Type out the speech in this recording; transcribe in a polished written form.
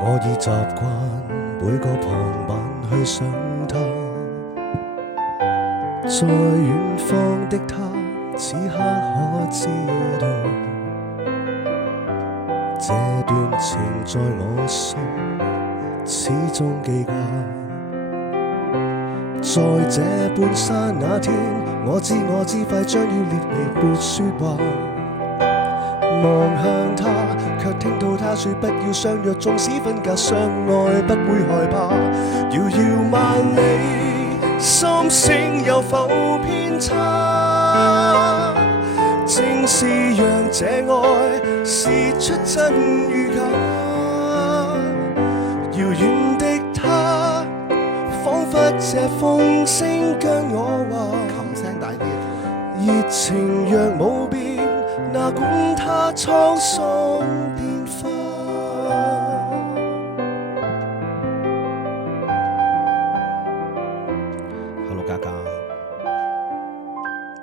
我已習慣每個傍晚去想他，在遠方的他此刻可知道，這段情在我心始終記掛。在這半剎那天，我知快將要裂離沒說話，望向他，卻聽到他說不要相約，縱使分隔相愛不會害怕。遙遙萬里，心聲有否偏差？正是讓這愛試出真與假。遙遠的他，彷彿這風聲跟我話，琴聲大啲。熱情若冇變，哪管他滄桑